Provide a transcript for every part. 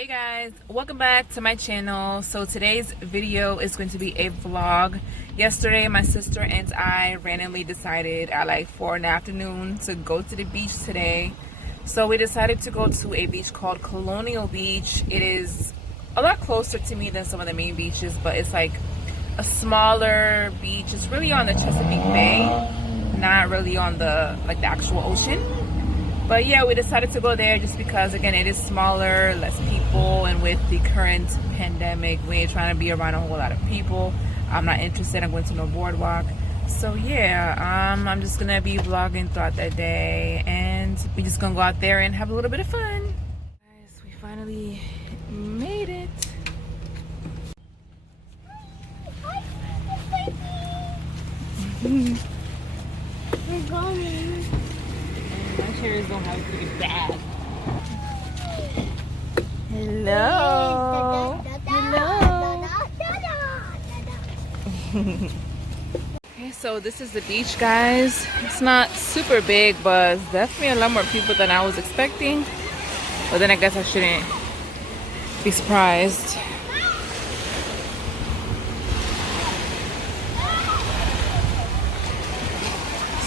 Hey guys, welcome back to my channel. So today's video is going to be a vlog. Yesterday my sister and I randomly decided at like 4 in the afternoon to go to the beach today. So we decided to go to a beach called Colonial Beach. It is a lot closer to me than some of the main beaches, but it's like a smaller beach. It's really on the Chesapeake Bay, not really on the like the actual ocean. But yeah, we decided to go there just because, again, it is smaller, less people, and with the current pandemic, we ain't trying to be around a whole lot of people. I'm not interested in going to no boardwalk. So yeah, I'm just gonna be vlogging throughout that day, and we just gonna go out there and have a little bit of fun. Guys, we finally made it. We're going. My chairs don't have to be bad. Hello. Hello. Okay, so this is the beach, guys. It's not super big, but it's definitely a lot more people than I was expecting. But then I guess I shouldn't be surprised.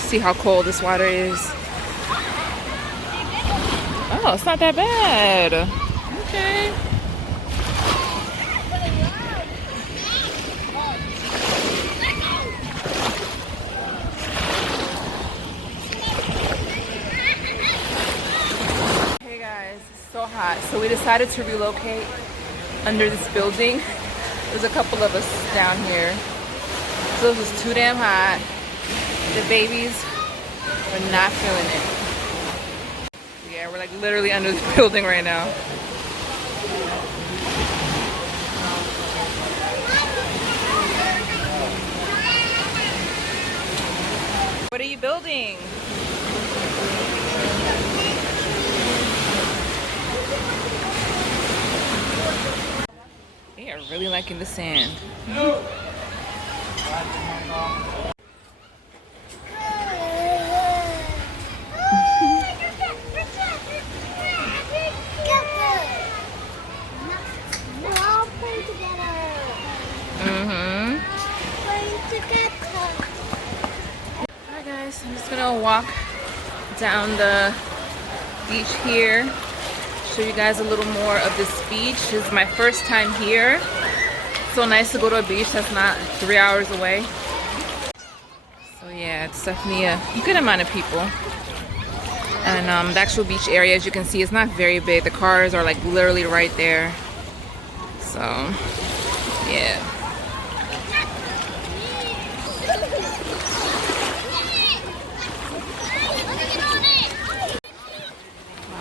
See how cold this water is. Oh, it's not that bad. Okay. Hey guys, it's so hot. So we decided to relocate under this building. There's a couple of us down here. So this is too damn hot. The babies are not feeling it. Yeah, we're like literally under the building right now. What are you building? They are really liking the sand. I'm just gonna walk down the beach here, show you guys a little more of this beach. This is my first time here. It's so nice to go to a beach that's not 3 hours away. So yeah, it's definitely a good amount of people. And the actual beach area, as you can see, is not very big. The cars are like literally right there. So yeah.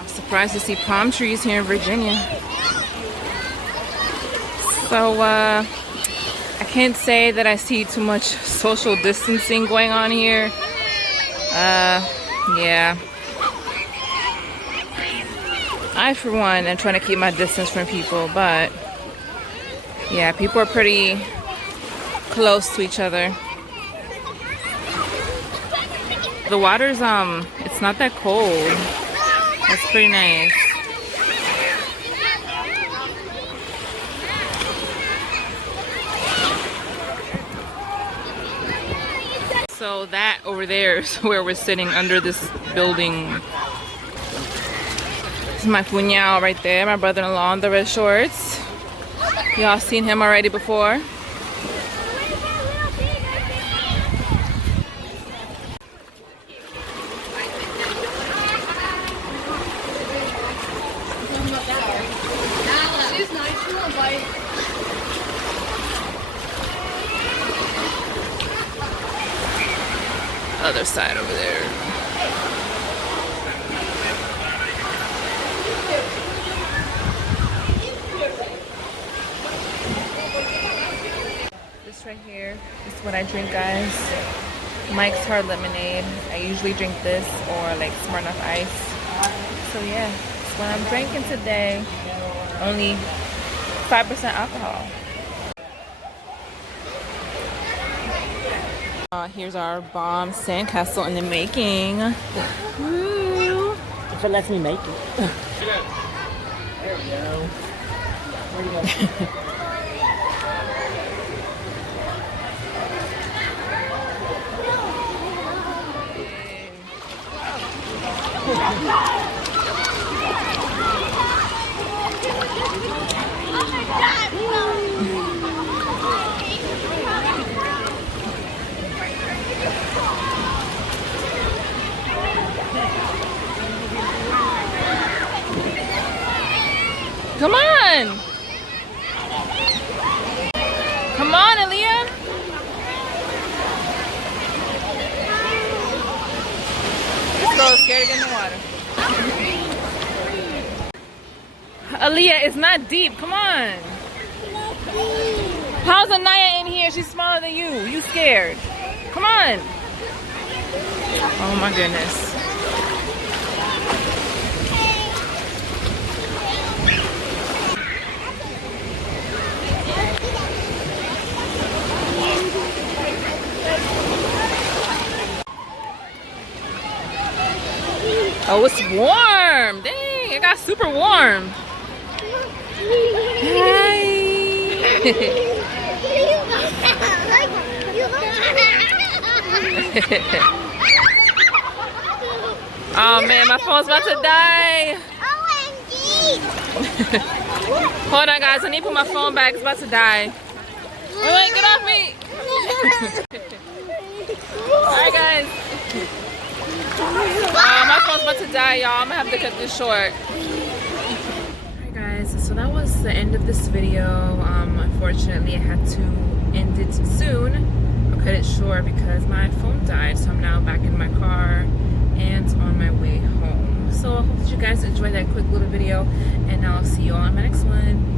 Surprised to see palm trees here in Virginia. So I can't say that I see too much social distancing going on here. Yeah. I, for one, am trying to keep my distance from people, but yeah, people are pretty close to each other. The water's it's not that cold. That's pretty nice. So that over there is where we're sitting under this building. This is my cuñado right there, my brother-in-law in the red shorts. Y'all seen him already before. Other side over there. This right here is what I drink, guys. Mike's Hard Lemonade. I usually drink this or like Smirnoff Ice. So yeah, that's what I'm drinking today. Only 5% alcohol. Here's our bomb sandcastle in the making. Woo. If it lets me make it. There we go. Come on! Come on, Aaliyah! This girl is scared to get in the water. Aaliyah, it's not deep. Come on. How's Anaya in here? She's smaller than you. You scared. Come on. Oh my goodness. Oh, it's warm. Dang, it got super warm. Hi. Oh man, my phone's about to die. Hold on guys, I need to put my phone back. It's about to die. Wait, get off me. Alright guys. My phone's about to die, y'all. I'm gonna have to cut this short. Alright guys, so that was the end of this video. Unfortunately I had to end it soon. I'll cut it short because my phone died, so I'm now back in my car and on my way home. So I hope that you guys enjoyed that quick little video, and I'll see you all in my next one.